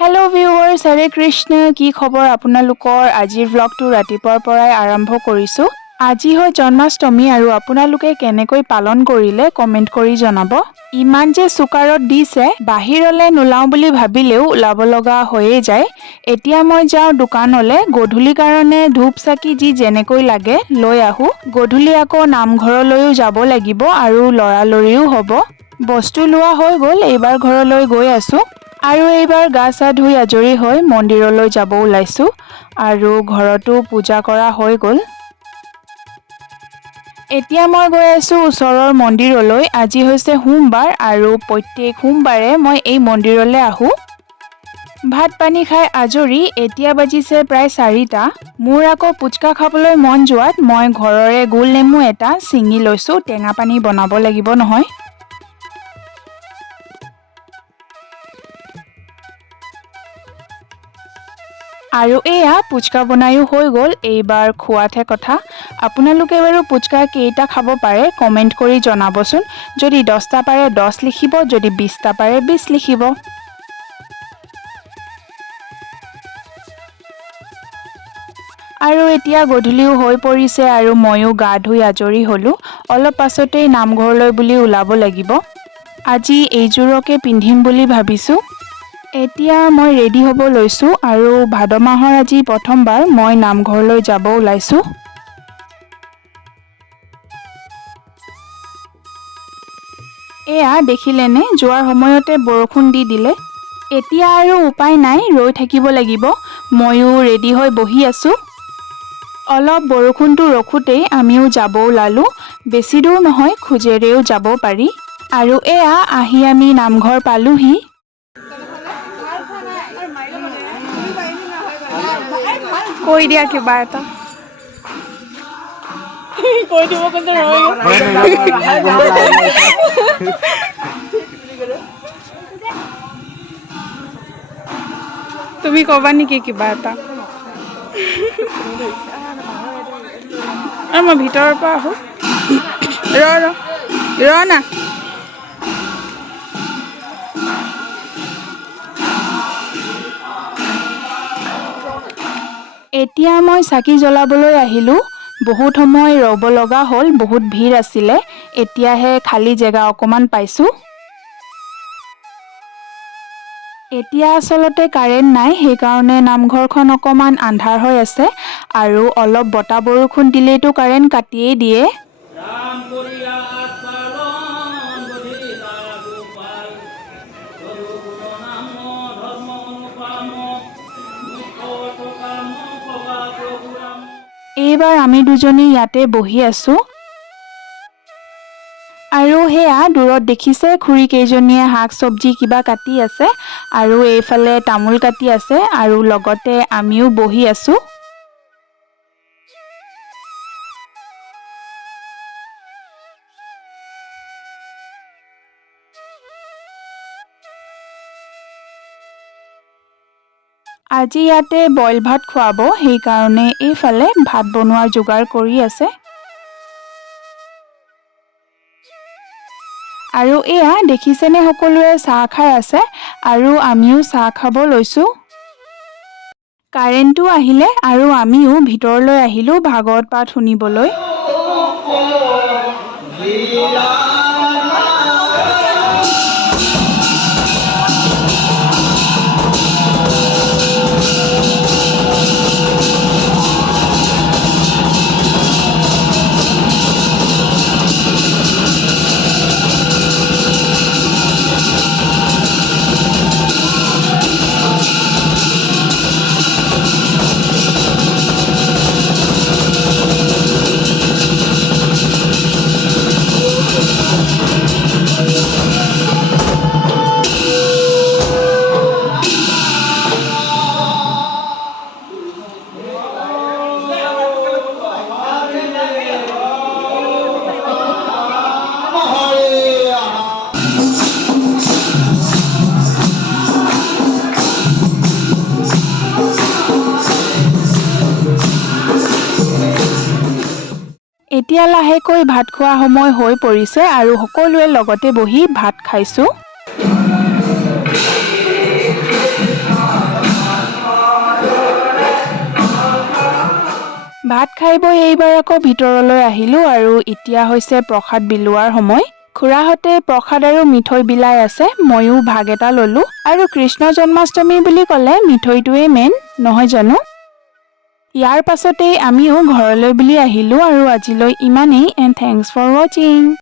Hello' viewers, Hare Krishna. কি খবৰ আপোনালোকৰ? আজিৰ ভ্লগটো ৰাতিপুৱাৰ পৰাই আৰম্ভ কৰিছোঁ। আজি হয় জন্মাষ্টমী আৰু আপোনালোকে কেনেকৈ পালন কৰিলে কমেণ্ট কৰি জনাব। ইমান যে চুকাৰত দিছে, বাহিৰলৈ নোলাওঁ বুলি ভাবিলেও ওলাব লগা হৈয়ে যায়। এতিয়া মই যাওঁ দোকানলৈ, গধূলি কাৰণে ধূপ চাকি যি যেনেকৈ লাগে লৈ আহোঁ। গধূলি আকৌ নামঘৰলৈও যাব লাগিব আৰু লৰালৰিও হ'ব। বস্তু লোৱা হৈ গ'ল, এইবাৰ ঘৰলৈ গৈ আছোঁ। আৰু এইবাৰ গা চা ধুই আজৰি হৈ মন্দিৰলৈ যাব ওলাইছোঁ আৰু ঘৰতো পূজা কৰা হৈ গ'ল। এতিয়া মই গৈ আছোঁ ওচৰৰ মন্দিৰলৈ। আজি হৈছে সোমবাৰ আৰু প্ৰত্যেক সোমবাৰে মই এই মন্দিৰলৈ আহোঁ। ভাত পানী খাই আজৰি, এতিয়া বাজিছে প্ৰায় 4টা। মোৰ আকৌ পুচকা খাবলৈ মন যোৱাত মই ঘৰৰে গোল নেমু এটা ছিঙি লৈছোঁ। টেঙা পানী বনাব লাগিব নহয়। আৰু এয়া পুচকা বনায়ো হৈ গ'ল, এইবাৰ খোৱাতহে কথা। আপোনালোকে বাৰু পুচকা কেইটা খাব পাৰে কমেণ্ট কৰি জনাবচোন। যদি 10টা পাৰে 10 লিখিব, যদি 20টা পাৰে 20 লিখিব। আৰু এতিয়া গধূলিও হৈ পৰিছে আৰু ময়ো গা ধুই আজৰি হ'লোঁ। অলপ পাছতেই নামঘৰলৈ বুলি ওলাব লাগিব। আজি এইযোৰকে পিন্ধিম বুলি ভাবিছোঁ। এতিয়া মই ৰেডি হ'ব লৈছোঁ আৰু ভাদ মাহৰ আজি প্ৰথমবাৰ মই নামঘৰলৈ যাব ওলাইছোঁ। এয়া দেখিলেনে, যোৱাৰ সময়তে বৰষুণ দি দিলে। এতিয়া আৰু উপায় নাই, ৰৈ থাকিব লাগিব। ময়ো ৰেডি হৈ বহি আছোঁ। অলপ বৰষুণটো ৰখোতেই আমিও যাব ওলালোঁ। বেছি দূৰ নহয়, খোজেৰেও যাব পাৰি। আৰু এয়া আহি আমি নামঘৰ পালোহি। কৈ দিয়া কিবা এটা। কৈ দিব কিন্তু তুমি ক'বা নেকি কিবা এটা? মই ভিতৰৰ পৰা আহোঁ। ৰ না। এতিয়া মই চাকি জ্বলাবলৈ আহিলোঁ। বহুত সময় ৰ'ব লগা হ'ল, বহুত ভিৰ আছিলে। এতিয়াহে খালী জেগা অকণমান পাইছোঁ। এতিয়া আচলতে কাৰেণ্ট নাই, সেইকাৰণে নামঘৰখন অকণমান আন্ধাৰ হৈ আছে আৰু অলপ বতাহ বৰষুণ দিলেইতো কাৰেণ্ট কাটিয়েই দিয়ে। এইবাৰ আমি দুজনী ইয়াতে বহি আছোঁ। আৰু সেয়া দূৰত দেখিছে খুৰী কেইজনীয়ে শাক চব্জি কিবা কাটি আছে আৰু এইফালে তামোল কাটি আছে আৰু লগতে আমিও বহি আছোঁ। আজি ইয়াতে বইল ভাত খুৱাব, সেইকাৰণে এইফালে ভাত বনোৱাৰ যোগাৰ কৰি আছে। আৰু এয়া দেখিছেনে, সকলোৱে চাহ খাই আছে আৰু আমিও চাহ খাব লৈছোঁ। কাৰেণ্টটো আহিলে আৰু আমিও ভিতৰলৈ আহিলোঁ ভাগৱত পাঠ শুনিবলৈ। এতিয়া লাহেকৈ ভাত খোৱা সময় হৈ পৰিছে আৰু সকলোৱে লগতে বহি ভাত খাইছোঁ। ভাত খাই বৈ এইবাৰ আকৌ ভিতৰলৈ আহিলোঁ আৰু এতিয়া হৈছে প্ৰসাদ বিলোৱাৰ সময়। খুৰাহঁতে প্ৰসাদ আৰু মিঠৈ বিলাই আছে, ময়ো ভাগ এটা ল'লোঁ। আৰু কৃষ্ণ জন্মাষ্টমী বুলি ক'লে মিঠৈটোৱেই মেইন, নহয় জানো? ইয়াৰ পাছতেই আমিও ঘৰলৈ বুলি আহিলোঁ আৰু আজিলৈ ইমানেই এণ্ড থেংকছ ফৰ ৱাচিং।